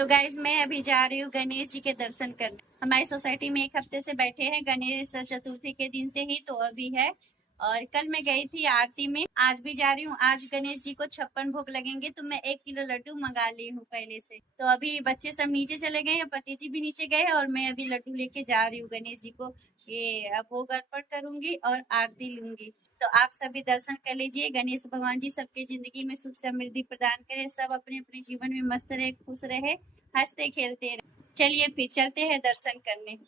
तो गाइज मैं अभी जा रही हूँ गणेश जी के दर्शन करने। हमारी सोसाइटी में एक हफ्ते से बैठे हैं गणेश चतुर्थी के दिन से ही, तो अभी है। और कल मैं गई थी आरती में, आज भी जा रही हूँ। आज गणेश जी को 56 भोग लगेंगे, तो मैं 1 किलो लड्डू मंगा ली हूँ पहले से। तो अभी बच्चे सब नीचे चले गए हैं, पति जी भी नीचे गए हैं, और मैं अभी लड्डू लेके जा रही हूँ गणेश जी को। ये भोग अर्पण करूंगी और आरती लूंगी। तो आप सभी दर्शन कर लीजिए। गणेश भगवान जी सबके जिंदगी में सुख समृद्धि प्रदान करे, सब अपने अपने जीवन में मस्त रहे, खुश रहे, हंसते खेलते रहे। चलिए फिर चलते हैं दर्शन करने।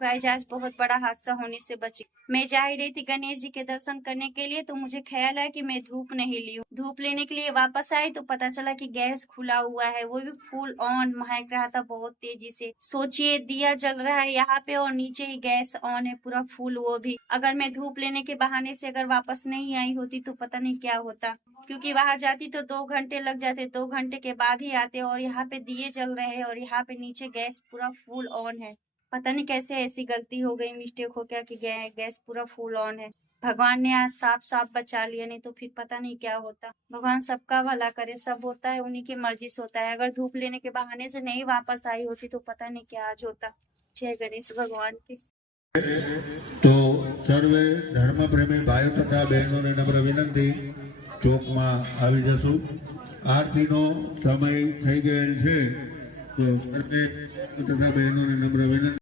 गाइस आज बहुत बड़ा हादसा होने से बची। मैं जा ही रही थी गणेश जी के दर्शन करने के लिए, तो मुझे ख्याल है कि मैं धूप नहीं ली हूँ। धूप लेने के लिए वापस आई तो पता चला कि गैस खुला हुआ है, वो भी फुल ऑन महक रहा था बहुत तेजी से। सोचिए दिया जल रहा है यहाँ पे और नीचे ही गैस ऑन है पूरा फुल, वो भी। अगर मैं धूप लेने के बहाने से अगर वापस नहीं आई होती तो पता नहीं क्या होता, क्योंकि वहां जाती तो 2 घंटे लग जाते, 2 घंटे के बाद ही आते। और यहाँ पे दिए जल रहे हैं और यहाँ पे नीचे गैस पूरा फुल ऑन है। पता नहीं कैसे ऐसी गलती हो गई, मिस्टेक हो गया कि गैस पूरा फुल ऑन है। भगवान ने आज साफ साफ बचा लिया, नहीं तो फिर पता नहीं क्या होता। भगवान सबका भला करे, सब होता है उन्हीं की मर्जी से होता है। अगर धूप लेने के बहाने से नहीं वापस आई होती तो पता नहीं क्या आज होता। जय गणेश भगवान की। तो सर्वे धर्म प्रेमी भाई तथा बहनों ने नम्र विनंती, चौक में આવી જશું। આરતીનો સમય થઈ ગયેલ છે, તો સર્વે તથા બહેનોને નમ્ર વિનંતી।